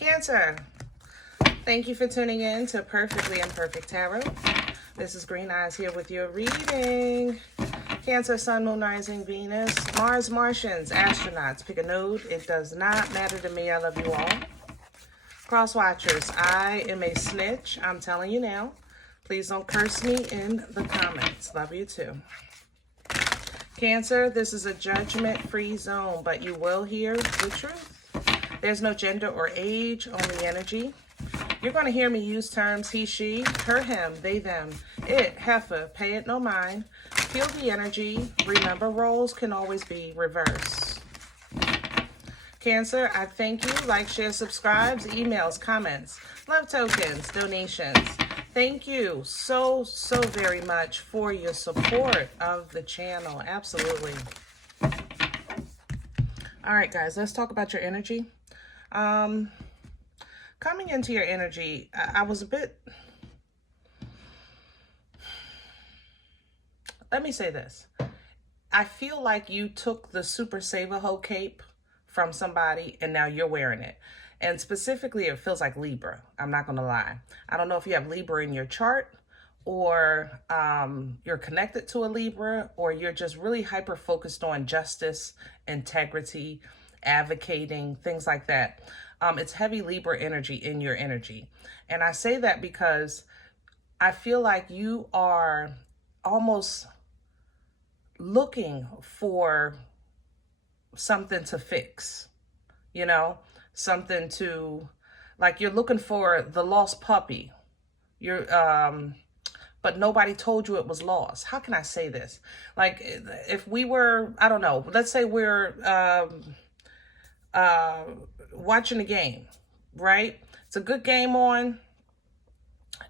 Cancer, thank you for tuning in to Perfectly Imperfect Tarot. This is Green Eyes here with your reading. Cancer, Sun, Moon, Rising, Venus, Mars, Martians, astronauts. Pick a node. It does not matter to me. I love you all. Cross watchers, I am a snitch. I'm telling you now. Please don't curse me in the comments. Love you too. Cancer, this is a judgment-free zone, but you will hear the truth. There's no gender or age, only energy. You're going to hear me use terms he, she, her, him, they, them, it, heifer, pay it no mind. Feel the energy. Remember, roles can always be reversed. Cancer, I thank you. Like, share, subscribes, emails, comments, love tokens, donations. Thank you so very much for your support of the channel. Absolutely. All right, guys, let's talk about your energy. Coming into your energy, I was a bit... Let me say this. I feel like you took the Super Save-A-Ho cape from somebody and now you're wearing it. And specifically, it feels like Libra. I'm not going to lie. I don't know if you have Libra in your chart or you're connected to a Libra or you're just really hyper-focused on justice, integrity, advocating, things like that. It's heavy Libra energy in your energy. And I say that because I feel like you are almost looking for something to fix, you know, something to, like you're looking for the lost puppy. You're, but nobody told you it was lost. How can I say this? Like if we were, I don't know, let's say we're watching a game, right? It's a good game on,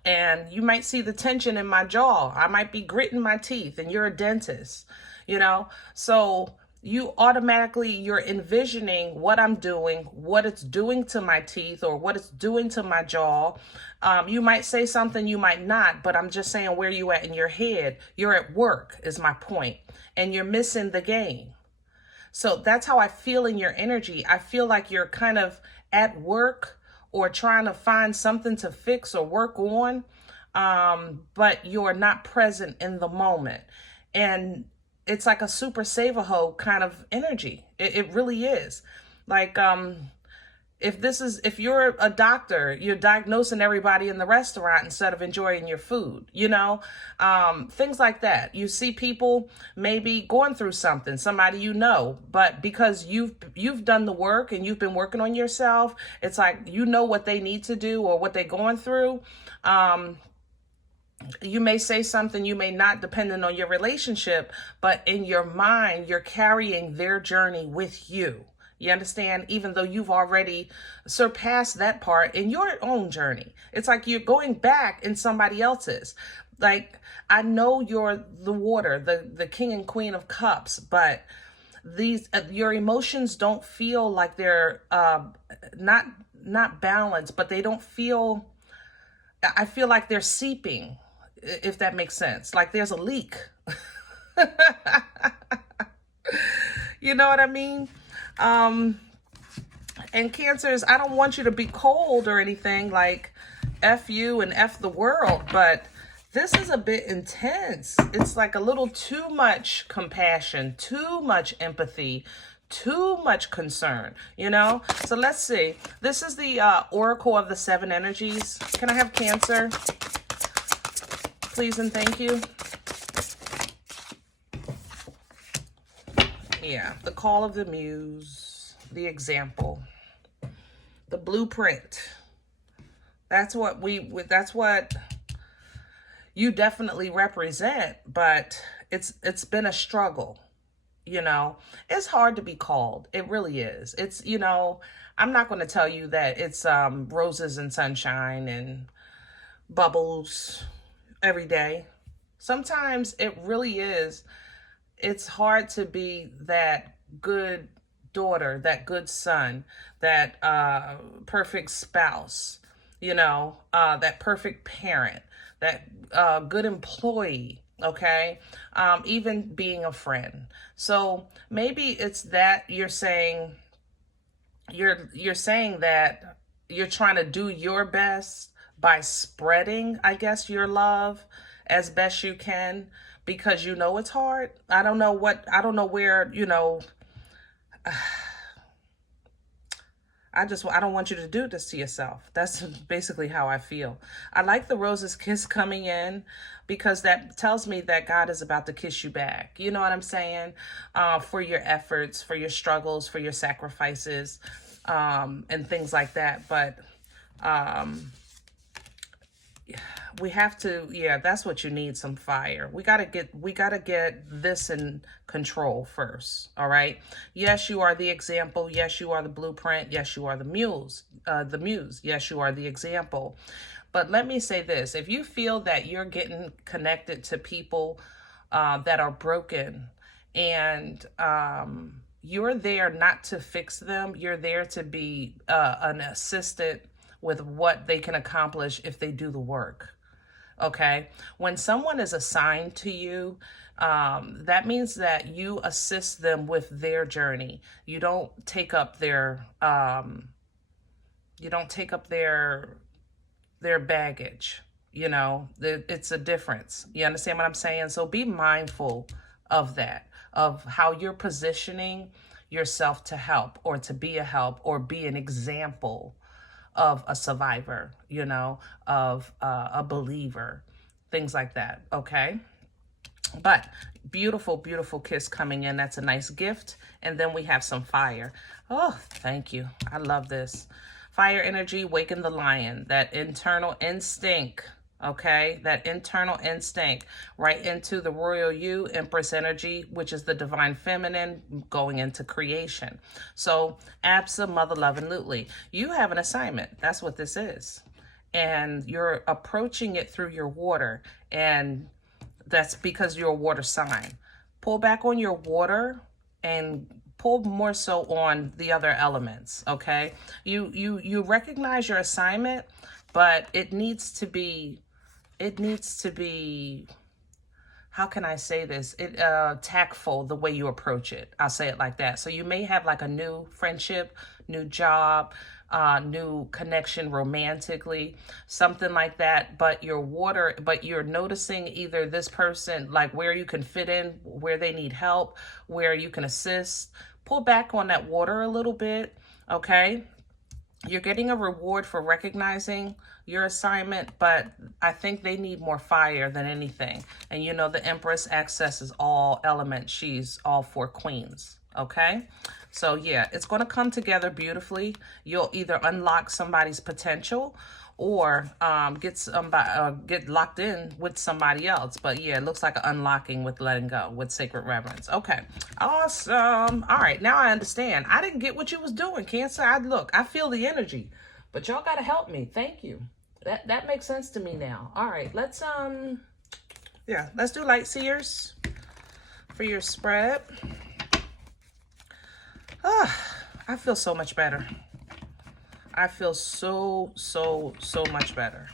and you might see the tension in my jaw. I might be gritting my teeth, and you're a dentist, you know? So you automatically, you're envisioning what I'm doing, what it's doing to my teeth or what it's doing to my jaw. You might say something, you might not, but I'm just saying where you at in your head. You're at work is my point, and you're missing the game. So that's how I feel in your energy. I feel like you're kind of at work or trying to find something to fix or work on, but you're not present in the moment. And it's like a Super Save-A-Ho kind of energy. It really is. Like, if you're a doctor, you're diagnosing everybody in the restaurant instead of enjoying your food, you know, things like that. You see people maybe going through something, somebody you know, but because you've done the work and you've been working on yourself, it's like, you know what they need to do or what they're going through. You may say something, you may not, depending on your relationship, but in your mind, you're carrying their journey with you. You understand? Even though you've already surpassed that part in your own journey. It's like you're going back in somebody else's. Like, I know you're the water, the king and queen of cups, but these your emotions don't feel like they're not balanced, but they don't feel, I feel like they're seeping, if that makes sense. Like there's a leak. You know what I mean? And Cancers, I don't want you to be cold or anything, like F you and F the world, but this is a bit intense. It's like a little too much compassion, too much empathy, too much concern, you know? So let's see. This is the Oracle of the Seven Energies. Can I have Cancer? Please and thank you. Yeah, the call of the muse, the example, the blueprint. That's what you definitely represent, but it's been a struggle, you know. It's hard to be called. It really is. It's, you know, I'm not going to tell you that it's roses and sunshine and bubbles every day. Sometimes it really is. It's hard to be that good daughter, that good son, that perfect spouse, you know, that perfect parent, that good employee, okay? Even being a friend. So maybe it's that you're saying that you're trying to do your best by spreading, I guess, your love as best you can, because you know it's hard. I don't know where, I don't want you to do this to yourself. That's basically how I feel. I like the Rose's Kiss coming in because that tells me that God is about to kiss you back. You know what I'm saying? For your efforts, for your struggles, for your sacrifices, and things like that. But we have to, that's what you need, some fire. We gotta get this in control first. All right. Yes, you are the example. Yes, you are the blueprint. Yes, you are the muse. Yes, you are the example. But let me say this: if you feel that you're getting connected to people that are broken, and you're there not to fix them, you're there to be an assistant with what they can accomplish if they do the work. Okay. When someone is assigned to you, that means that you assist them with their journey. You don't take up their baggage. It's a difference. You understand what I'm saying? So be mindful of that, of how you're positioning yourself to help, or to be a help, or be an example of a survivor, of a believer, things like that. Okay. But beautiful, beautiful kiss coming in. That's a nice gift. And then we have some fire. Oh, thank you. I love this. Fire energy, waken the lion, that internal instinct. Okay, that internal instinct, right into the royal you, Empress energy, which is the divine feminine, going into creation. So absolutely, you have an assignment. That's what this is. And you're approaching it through your water. And that's because you're a water sign. Pull back on your water and pull more so on the other elements. Okay, you recognize your assignment, but it needs to be, how can I say this? Tactful, the way you approach it. I'll say it like that. So you may have like a new friendship, new job, new connection romantically, something like that. But you're noticing either this person, like where you can fit in, where they need help, where you can assist. Pull back on that water a little bit. Okay. You're getting a reward for recognizing your assignment, but I think they need more fire than anything. And the Empress accesses all elements. She's all 4 queens. Okay. So yeah, it's going to come together beautifully. You'll either unlock somebody's potential or get locked in with somebody else. But yeah, it looks like an unlocking with letting go, with sacred reverence. Okay, awesome. All right, now I understand. I didn't get what you was doing, Cancer. I feel the energy, but y'all got to help me. Thank you. That makes sense to me now. All right, let's do light seers for your spread. I feel so much better. I feel so much better.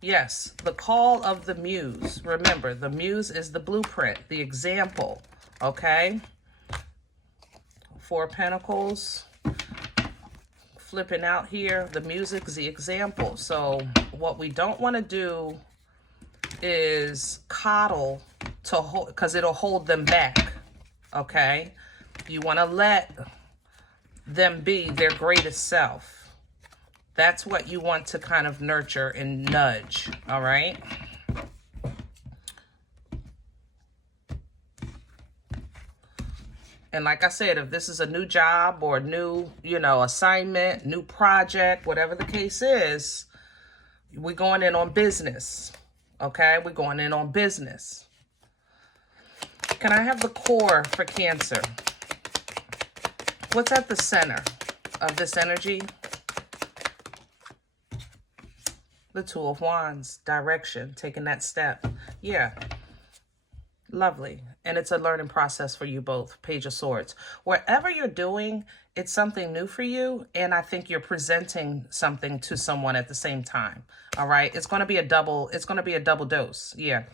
Yes, the call of the muse. Remember, the muse is the blueprint, the example. Okay? 4 Pentacles. Flipping out here. The music is the example. So what we don't want to do is coddle to hold, because it'll hold them back. Okay? You want to let them be their greatest self. That's what you want to kind of nurture and nudge. All right. And like I said, if this is a new job or new, assignment, new project, whatever the case is, we're going in on business. Okay. We're going in on business. Can I have the core for Cancer? What's at the center of this energy? The 2 of Wands, direction, taking that step. Yeah, lovely. And it's a learning process for you both. Page of Swords. Wherever you're doing, it's something new for you. And I think you're presenting something to someone at the same time. All right. It's going to be a double dose. Yeah.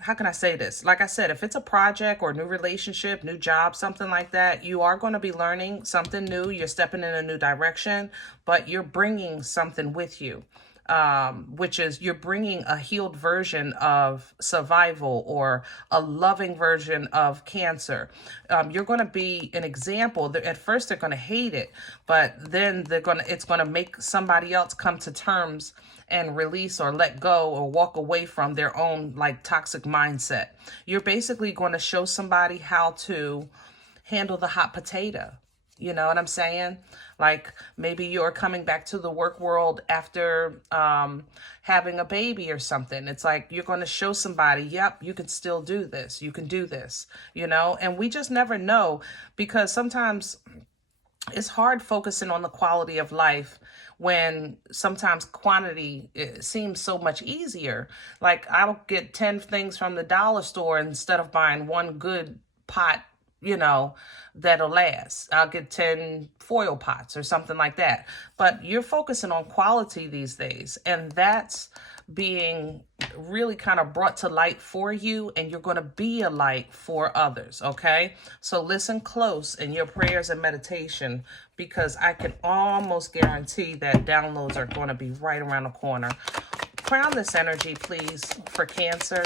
how can I say this? Like I said, if it's a project or a new relationship, new job, something like that, you are going to be learning something new. You're stepping in a new direction, but you're bringing something with you, which is you're bringing a healed version of survival or a loving version of cancer. You're going to be an example. At first, they're going to hate it, but then it's going to make somebody else come to terms and release or let go or walk away from their own like toxic mindset. You're basically going to show somebody how to handle the hot potato. You know what I'm saying? Like maybe you're coming back to the work world after having a baby or something. It's like you're going to show somebody, yep, you can still do this. You can do this, you know? And we just never know, because sometimes it's hard focusing on the quality of life when sometimes quantity seems so much easier. Like I'll get 10 things from the dollar store instead of buying one good pot, you know, that'll last. I'll get 10 foil pots or something like that. But you're focusing on quality these days, and that's being really kind of brought to light for you, and you're going to be a light for others, okay? So listen close in your prayers and meditation, because I can almost guarantee that downloads are going to be right around the corner. Crown this energy, please, for Cancer.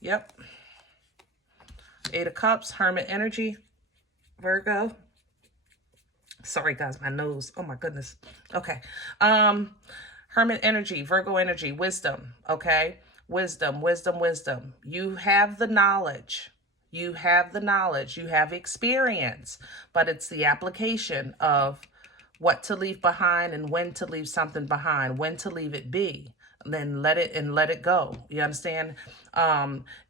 Yep. Eight of Cups, Hermit energy, Virgo. Sorry, guys, my nose. Oh, my goodness. Okay. Hermit energy, Virgo energy, wisdom, okay? Wisdom, wisdom, wisdom. You have the knowledge. You have the knowledge. You have experience, but it's the application of what to leave behind and when to leave something behind, when to leave it be. Then let it go. You understand?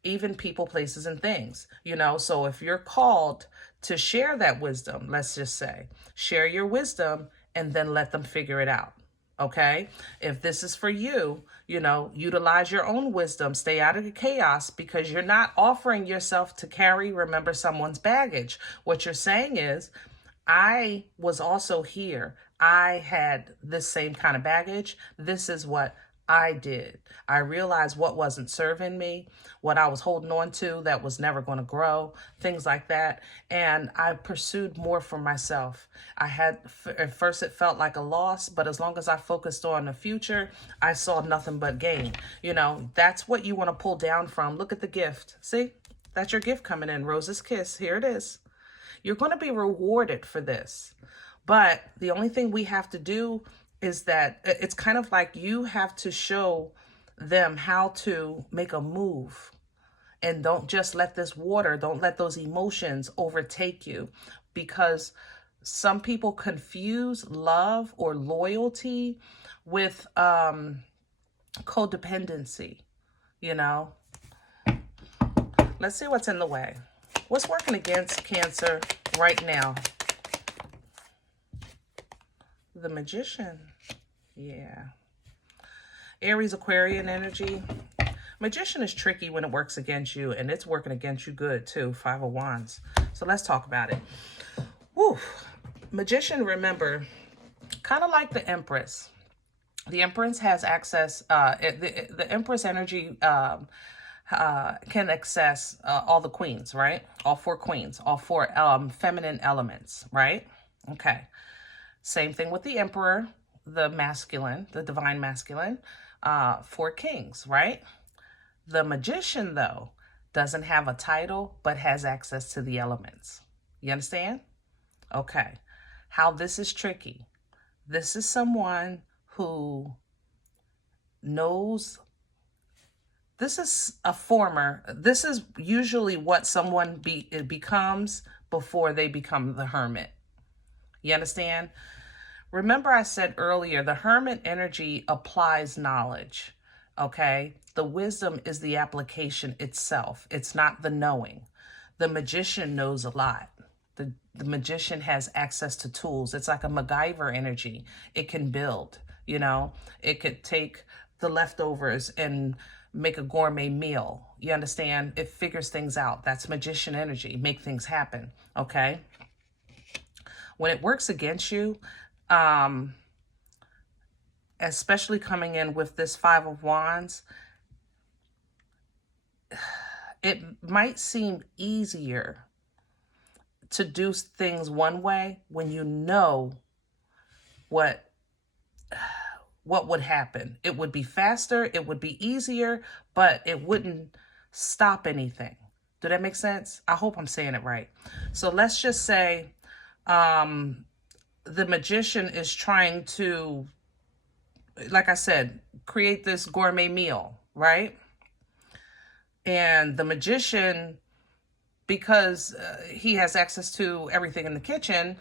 Even people, places, and things, you know? So if you're called to share that wisdom, let's just say, share your wisdom and then let them figure it out. Okay? If this is for you, you know, utilize your own wisdom, stay out of the chaos, because you're not offering yourself to carry, remember, someone's baggage. What you're saying is, I was also here. I had this same kind of baggage. This is what I did. I realized what wasn't serving me, what I was holding on to that was never going to grow, things like that. And I pursued more for myself. At first it felt like a loss, but as long as I focused on the future, I saw nothing but gain. You know, that's what you want to pull down from. Look at the gift. See, that's your gift coming in. Rose's kiss. Here it is. You're going to be rewarded for this. But the only thing we have to do is that it's kind of like you have to show them how to make a move. And don't just let this water, don't let those emotions overtake you, because some people confuse love or loyalty with codependency, you know. Let's see what's in the way. What's working against Cancer right now? The Magician. Yeah. Aries, Aquarian energy. Magician is tricky when it works against you, and it's working against you good too. Five of Wands. So let's talk about it. Woo. Magician, remember, kind of like the Empress. The Empress has access, the Empress energy can access all the queens, right? All four queens, all four feminine elements, right? Okay. Same thing with the Emperor, the masculine, the divine masculine, four kings, right? The Magician, though, doesn't have a title, but has access to the elements. You understand? Okay. How this is tricky. This is someone who knows. This is this is usually what someone becomes before they become the Hermit. You understand? Remember I said earlier, the Hermit energy applies knowledge, okay? The wisdom is the application itself. It's not the knowing. The Magician knows a lot. The Magician has access to tools. It's like a MacGyver energy. It can build, you know? It could take the leftovers and make a gourmet meal. You understand? It figures things out. That's Magician energy. Make things happen, okay? When it works against you, especially coming in with this Five of Wands, It might seem easier to do things one way when you know what would happen. It would be faster, it would be easier, but it wouldn't stop anything. Did that make sense? I hope I'm saying it right. So let's just say the magician is trying to, like I said, create this gourmet meal, right? And the magician, because he has access to everything in the kitchen,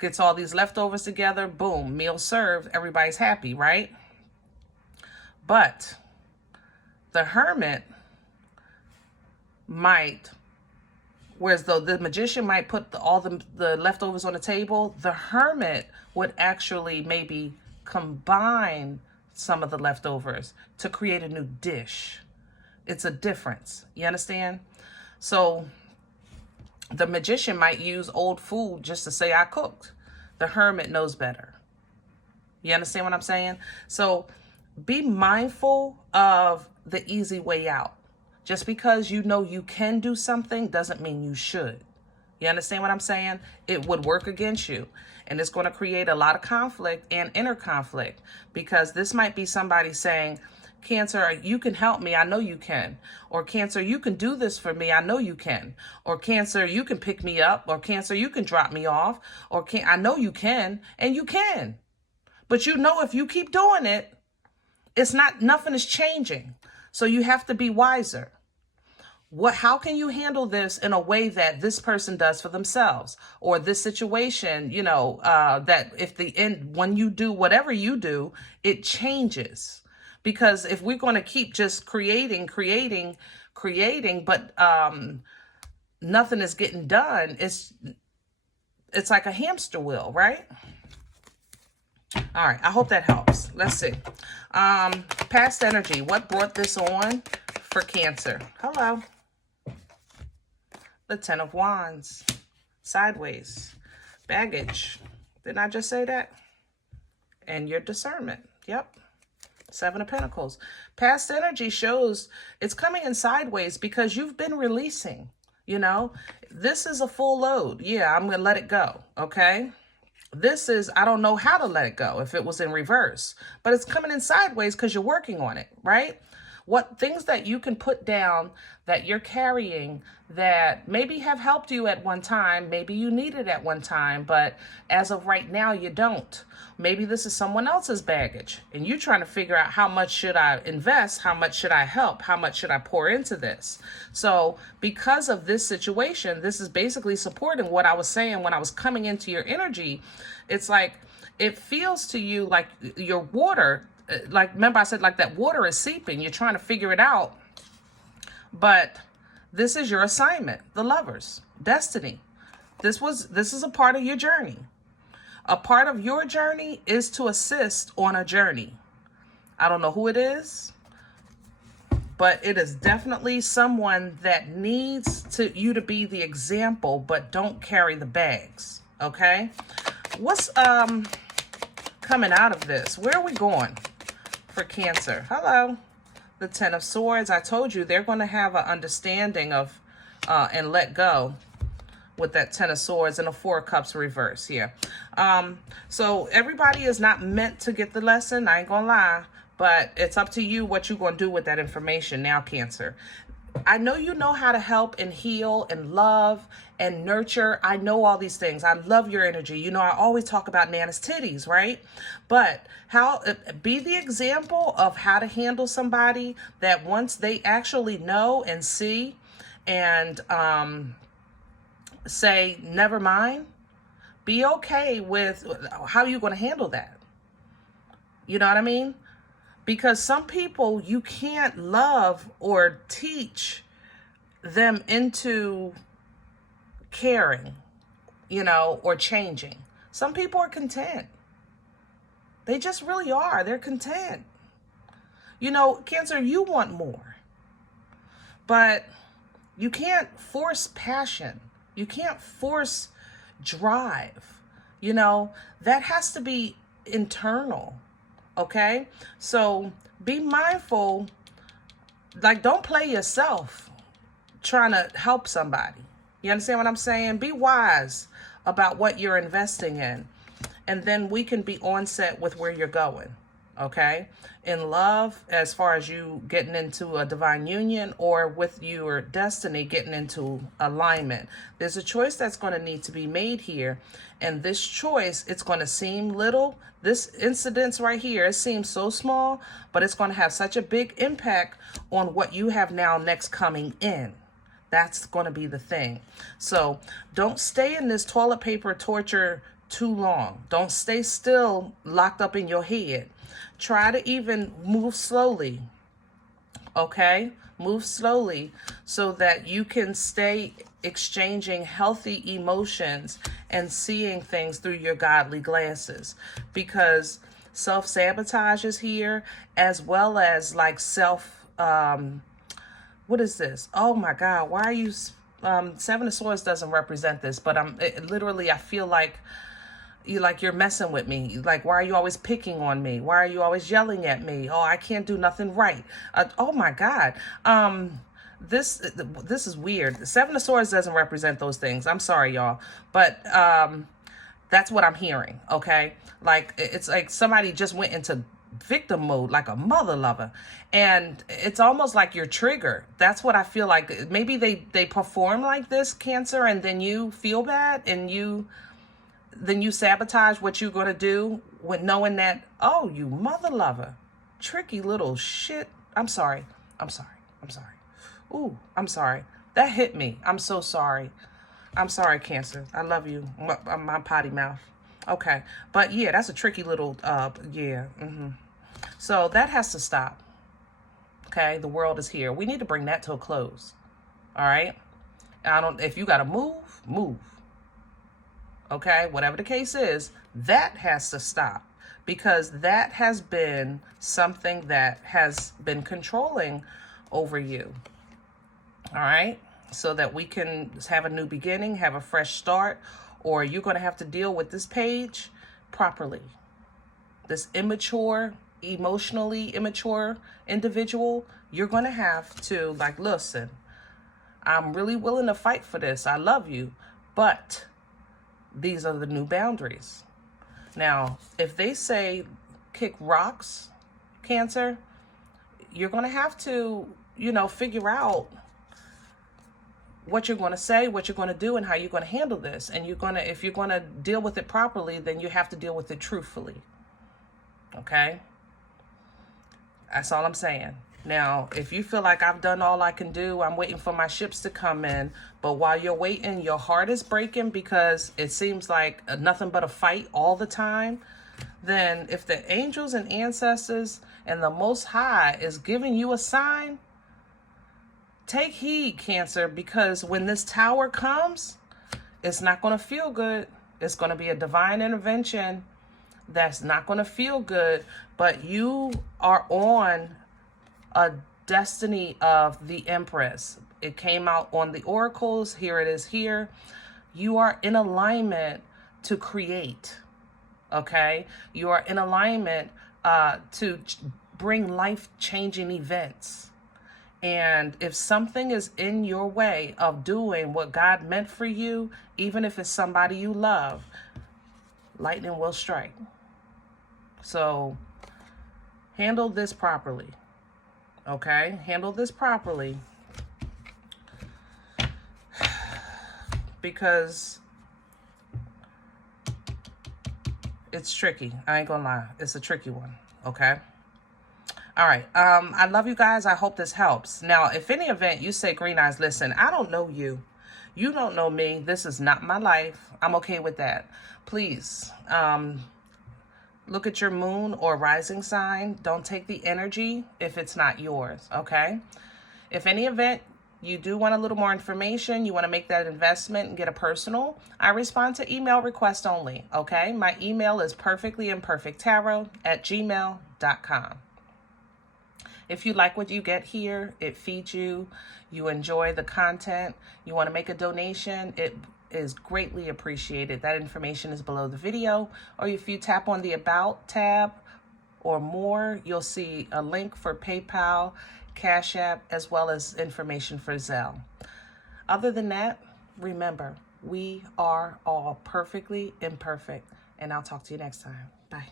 gets all these leftovers together, boom, meal served, everybody's happy, right? But the hermit might, whereas though the magician might put all the leftovers on the table, the hermit would actually maybe combine some of the leftovers to create a new dish. It's a difference. You understand? So the magician might use old food just to say, I cooked. The hermit knows better. You understand what I'm saying? So be mindful of the easy way out. Just because you know you can do something doesn't mean you should. You understand what I'm saying? It would work against you. And it's going to create a lot of conflict and inner conflict, because this might be somebody saying, Cancer, you can help me. I know you can. Or Cancer, you can do this for me. I know you can. Or Cancer, you can pick me up. Or Cancer, you can drop me off. Or I know you can. And you can. But you know, if you keep doing it, nothing is changing. So you have to be wiser. How can you handle this in a way that this person does for themselves, or this situation, that when you do whatever you do, it changes. Because if we're going to keep just creating, but nothing is getting done, it's like a hamster wheel, right? All right, I hope that helps. Let's see. Past energy. What brought this on for Cancer? Hello. The Ten of Wands. Sideways. Baggage. Didn't I just say that? And your discernment. Yep. Seven of Pentacles. Past energy shows it's coming in sideways because you've been releasing. This is a full load. Yeah, I'm going to let it go. Okay. This is, I don't know how to let it go if it was in reverse, but it's coming in sideways because you're working on it, right? What things that you can put down that you're carrying that maybe have helped you at one time, maybe you need it at one time, but as of right now, you don't. Maybe this is someone else's baggage and you're trying to figure out, how much should I invest? How much should I help? How much should I pour into this? So because of this situation, this is basically supporting what I was saying when I was coming into your energy. It's like, it feels to you like your water, like, remember I said, like, that water is seeping. You're trying to figure it out. But this is your assignment, the Lovers, destiny. This is a part of your journey. A part of your journey is to assist on a journey. I don't know who it is, but it is definitely someone that needs you to be the example, but don't carry the bags. Okay? What's coming out of this? Where are we going for Cancer? Hello. The Ten of Swords. I told you they're going to have an understanding of and let go with that Ten of Swords and the Four of Cups reverse here. So everybody is not meant to get the lesson. I ain't going to lie. But it's up to you what you're going to do with that information now, Cancer. I know you know how to help and heal and love and nurture. I know all these things. I love your energy. I always talk about Nana's titties, right? But be the example of how to handle somebody that once they actually know and see and say, never mind, be okay with how you're going to handle that. You know what I mean? Because some people, you can't love or teach them into caring, or changing. Some people are content. They just really are. They're content. Cancer, you want more. But you can't force passion. You can't force drive. That has to be internal. Okay, so be mindful Like, don't play yourself trying to help somebody. You understand what I'm saying? Be wise about what you're investing in. And then we can be on set with where you're going. Okay? In love, as far as you getting into a divine union, or with your destiny getting into alignment. There's a choice that's going to need to be made here. And this choice, it's going to seem little. This incidence right here, it seems so small, but it's going to have such a big impact on what you have now next coming in. That's going to be the thing. So don't stay in this toilet paper torture too long. Don't stay still, locked up in your head. Try to even move slowly. Okay? Move slowly so that you can stay exchanging healthy emotions and seeing things through your godly glasses. Because self-sabotage is here, as well as like what is this? Oh my God, why are you, Seven of Swords doesn't represent this, but literally, I feel like you're messing with me. Like, why are you always picking on me? Why are you always yelling at me? Oh, I can't do nothing right. Oh my God. This is weird. Seven of Swords doesn't represent those things. I'm sorry, y'all. But that's what I'm hearing, okay? Like, it's like somebody just went into victim mode, like a mother lover. And it's almost like you're triggered. That's what I feel like. Maybe they perform like this, Cancer, and then you feel bad, and then you sabotage what you're going to do with knowing that, oh, you mother lover, tricky little shit. I'm sorry. Ooh, I'm sorry. That hit me. I'm so sorry. I'm sorry, Cancer. I love you. My potty mouth. Okay. But yeah, that's a tricky little, yeah. So that has to stop. Okay. The world is here. We need to bring that to a close. All right. If you got to move. Okay. Whatever the case is, that has to stop, because that has been something that has been controlling over you. All right. So that we can have a new beginning, have a fresh start, or you're going to have to deal with this page properly. This immature, emotionally immature individual, you're going to have to, like, listen, I'm really willing to fight for this. I love you, but these are the new boundaries. Now, if they say kick rocks, Cancer, you're going to have to, figure out what you're going to say, what you're going to do, and how you're going to handle this. And if you're going to deal with it properly, then you have to deal with it truthfully. Okay? That's all I'm saying. Now, if you feel like I've done all I can do, I'm waiting for my ships to come in, but while you're waiting, your heart is breaking because it seems like nothing but a fight all the time, then if the angels and ancestors and the Most High is giving you a sign, take heed, Cancer, because when this tower comes, it's not going to feel good. It's going to be a divine intervention that's not going to feel good, but you are on a destiny of the Empress. It came out on the oracles. Here it is here. You are in alignment to create. Okay? You are in alignment to bring life-changing events. And if something is in your way of doing what God meant for you, even if it's somebody you love, lightning will strike. So handle this properly. Okay? Handle this properly. Because it's tricky. I ain't gonna lie. It's a tricky one. Okay? All right. I love you guys. I hope this helps. Now, if any event you say, Green Eyes, listen, I don't know you. You don't know me. This is not my life. I'm okay with that. Please, look at your moon or rising sign. Don't take the energy if it's not yours. Okay? If any event you do want a little more information, you want to make that investment and get a personal, I respond to email request only. Okay? My email is perfectlyimperfecttarot@gmail.com. If you like what you get here, it feeds you, you enjoy the content, you want to make a donation, it is greatly appreciated. That information is below the video. Or if you tap on the About tab or more, you'll see a link for PayPal, Cash App, as well as information for Zelle. Other than that, remember, we are all perfectly imperfect. And I'll talk to you next time. Bye.